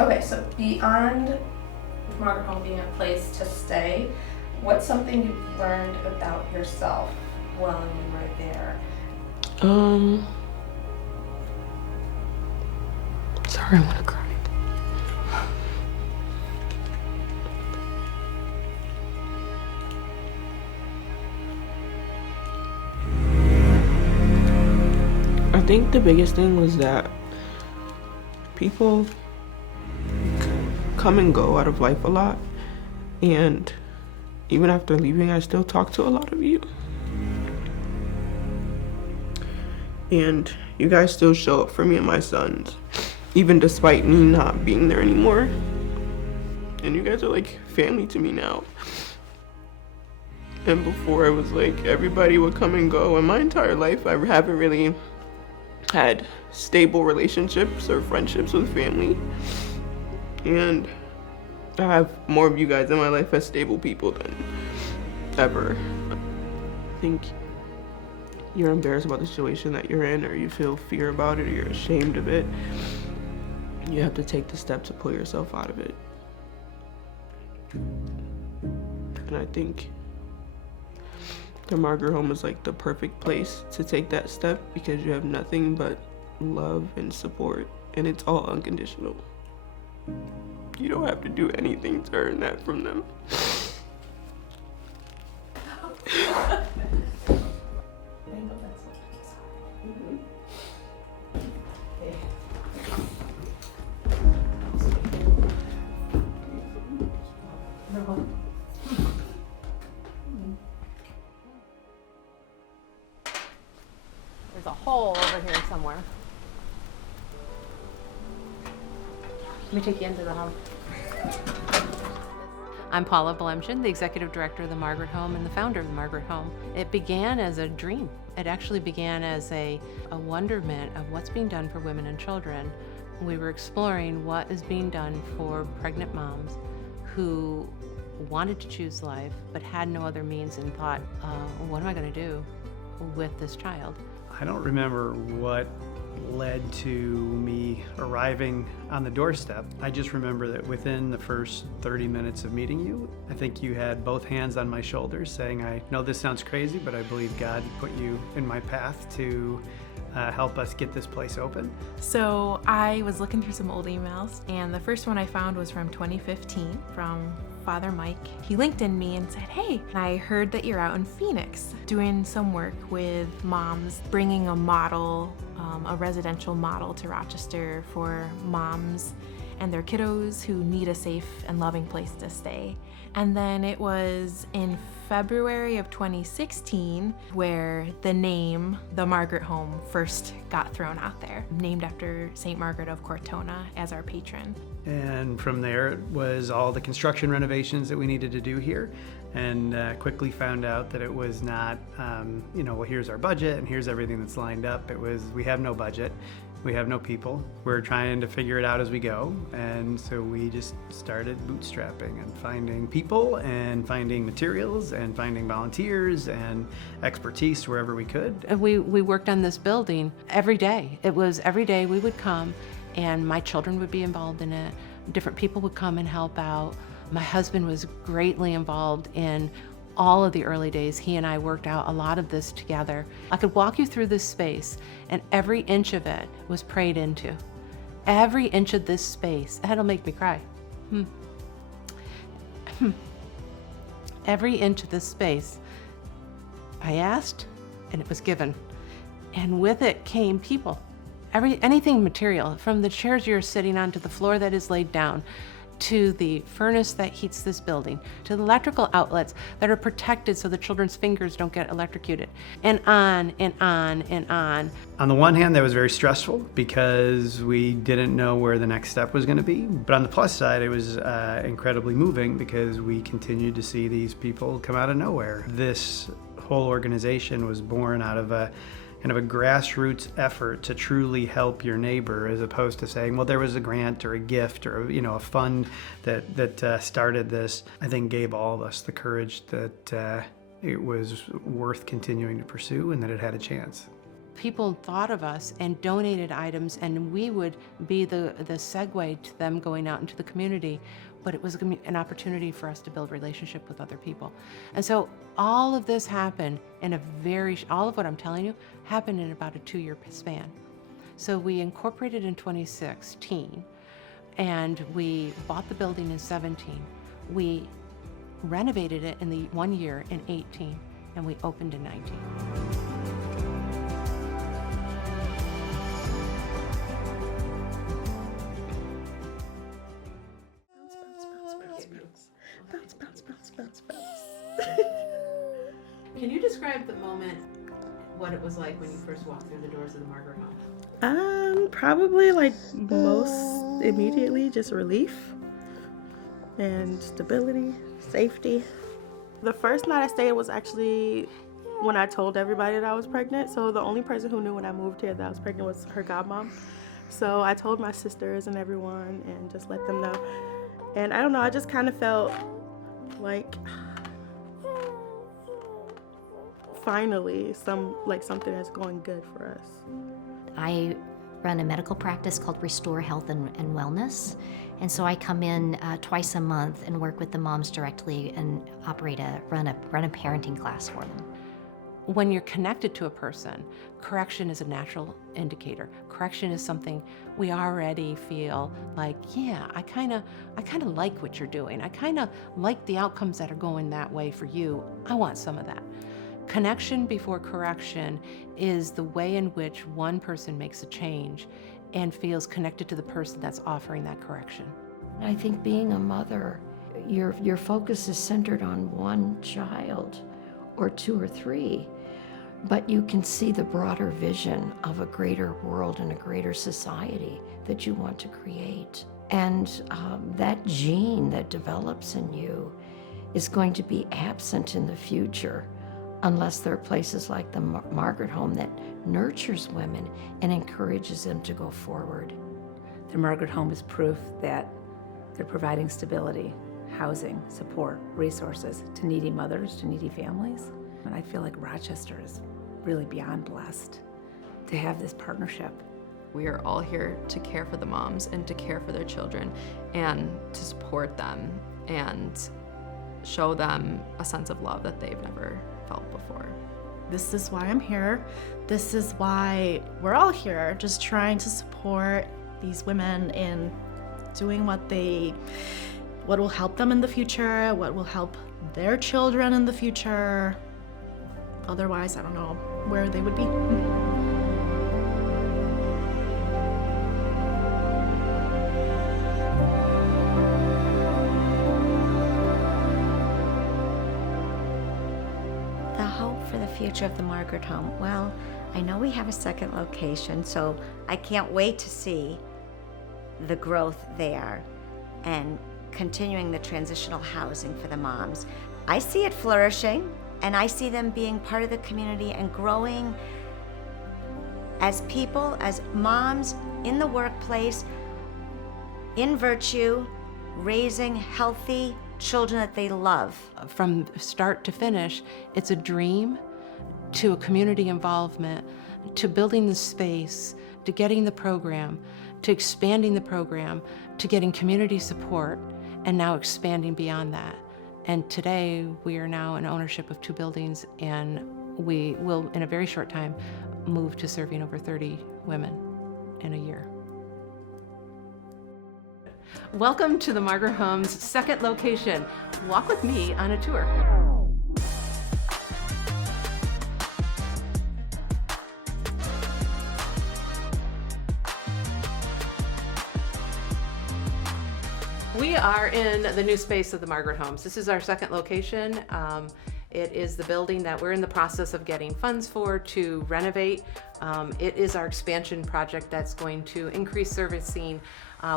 Okay, so beyond Margaret Home being a place to stay, what's something you've learned about yourself while you were there? Sorry, I want to cry. I think the biggest thing was that people come and go out of life a lot, and even after leaving, I still talk to a lot of you. And you guys still show up for me and my sons, even despite me not being there anymore. And you guys are like family to me now. And before, it was like everybody would come and go. And my entire life, I haven't really had stable relationships or friendships with family. And I have more of you guys in my life as stable people than ever. I think you're embarrassed about the situation that you're in, or you feel fear about it, or you're ashamed of it. You have to take the step to pull yourself out of it. And I think the Margaret Home is like the perfect place to take that step, because you have nothing but love and support, and it's all unconditional. You don't have to do anything to earn that from them. There's a hole over here somewhere. Let me take you into the house. I'm Paula Blemchen, the Executive Director of the Margaret Home and the founder of the Margaret Home. It began as a dream. It actually began as a wonderment of what's being done for women and children. We were exploring what is being done for pregnant moms who wanted to choose life but had no other means, and thought, what am I going to do with this child? I don't remember what led to me arriving on the doorstep. I just remember that within the first 30 minutes of meeting you, I think you had both hands on my shoulders saying, I know this sounds crazy, but I believe God put you in my path to help us get this place open. So I was looking through some old emails, and the first one I found was from 2015 from Father Mike. He LinkedIn'd me and said, hey, I heard that you're out in Phoenix doing some work with moms, bringing a model, a residential model to Rochester for moms and their kiddos who need a safe and loving place to stay. And then it was in February of 2016 where the name, the Margaret Home, first got thrown out there, named after St. Margaret of Cortona as our patron. And from there, it was all the construction renovations that we needed to do here, and quickly found out that it was not, well, here's our budget and here's everything that's lined up. It was, we have no budget. We have no people. We're trying to figure it out as we go. And so we just started bootstrapping and finding people and finding materials and finding volunteers and expertise wherever we could. And we worked on this building every day. It was every day we would come, and my children would be involved in it. Different people would come and help out. My husband was greatly involved in all of the early days. He and I worked out a lot of this together. I could walk you through this space, and every inch of it was prayed into. Every inch of this space, that'll make me cry. Every inch of this space, I asked, and it was given. And with it came people. Anything material, from the chairs you're sitting on to the floor that is laid down, to the furnace that heats this building, to the electrical outlets that are protected so the children's fingers don't get electrocuted, and on and on and on. On the one hand, that was very stressful because we didn't know where the next step was going to be. But on the plus side, it was incredibly moving because we continued to see these people come out of nowhere. This whole organization was born out of a kind of a grassroots effort to truly help your neighbor, as opposed to saying, well, there was a grant or a gift or a fund that started this. I think gave all of us the courage that it was worth continuing to pursue and that it had a chance. people thought of us and donated items, and we would be the segue to them going out into the community. But it was an opportunity for us to build relationship with other people. And so all of this happened in all of what I'm telling you happened in about a 2-year span. So we incorporated in 2016, and we bought the building in 17. We renovated it in the 1 year in 18, and we opened in 19. Can you describe the moment, what it was like when you first walked through the doors of the Margaret home? Probably like most immediately, just relief and stability, safety. The first night I stayed was actually when I told everybody that I was pregnant. So the only person who knew when I moved here that I was pregnant was her godmom. So I told my sisters and everyone and just let them know. And I don't know, I just kind of felt like finally something is going good for us. I run a medical practice called Restore Health and Wellness, and so I come in twice a month and work with the moms directly and run a parenting class for them. When you're connected to a person, correction is a natural indicator. Correction is something we already feel like, yeah, I kind of like what you're doing. I kind of like the outcomes that are going that way for you. I want some of that. Connection before correction is the way in which one person makes a change and feels connected to the person that's offering that correction. I think being a mother, your focus is centered on one child or 2 or 3, but you can see the broader vision of a greater world and a greater society that you want to create. And that gene that develops in you is going to be absent in the future unless there are places like the Margaret home that nurtures women and encourages them to go forward. The Margaret home is proof that they're providing stability, housing, support, resources to needy mothers, to needy families. And I feel like Rochester is really beyond blessed to have this partnership. We are all here to care for the moms and to care for their children and to support them and show them a sense of love that they've never felt before. This is why I'm here. This is why we're all here, just trying to support these women in doing what will help them in the future, what will help their children in the future. Otherwise, I don't know where they would be. For the future of the Margaret home. Well, I know we have a second location, so I can't wait to see the growth there and continuing the transitional housing for the moms. I see it flourishing, and I see them being part of the community and growing as people, as moms in the workplace, in virtue, raising healthy children that they love. From start to finish, it's a dream to a community involvement, to building the space, to getting the program, to expanding the program, to getting community support, and now expanding beyond that. And today, we are now in ownership of 2 buildings, and we will, in a very short time, move to serving over 30 women in a year. Welcome to the Margaret Home's second location. Walk with me on a tour. We are in the new space of the Margaret Homes. This is our second location. It is the building that we're in the process of getting funds for to renovate. It is our expansion project that's going to increase servicing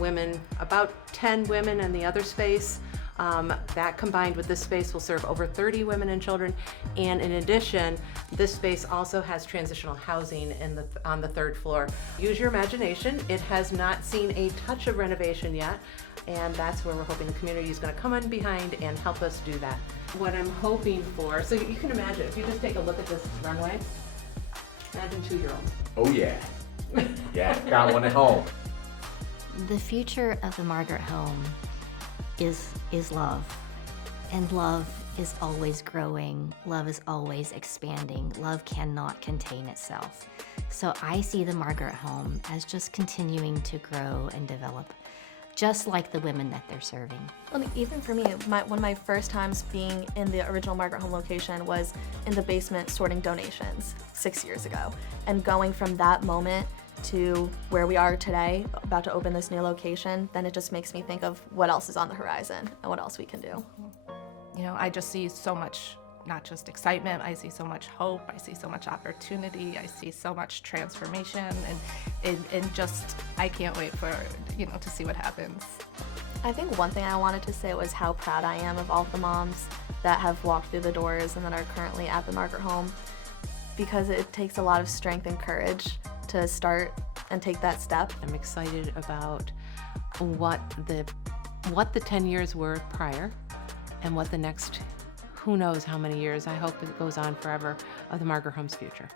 women, about 10 women in the other space. That combined with this space will serve over 30 women and children. And in addition, this space also has transitional housing on the 3rd floor. Use your imagination. It has not seen a touch of renovation yet. And that's where we're hoping the community is going to come in behind and help us do that. What I'm hoping for, so you can imagine, if you just take a look at this runway, Imagine 2-year-old. Oh yeah. Yeah, got one at home. The future of the Margaret home is love. And love is always growing. Love is always expanding. Love cannot contain itself. So I see the Margaret home as just continuing to grow and develop, just like the women that they're serving. Well, even for me, one of my first times being in the original Margaret home location was in the basement sorting donations 6 years ago. And going from that moment to where we are today, about to open this new location, then it just makes me think of what else is on the horizon and what else we can do. You know, I just see so much, not just excitement, I see so much hope, I see so much opportunity, I see so much transformation, and just, I can't wait for, you know, to see what happens. I think one thing I wanted to say was how proud I am of all of the moms that have walked through the doors and that are currently at the Margaret home, because it takes a lot of strength and courage to start and take that step. I'm excited about what the 10 years were prior and what the next, who knows how many years, I hope it goes on forever, of the Margaret home's future.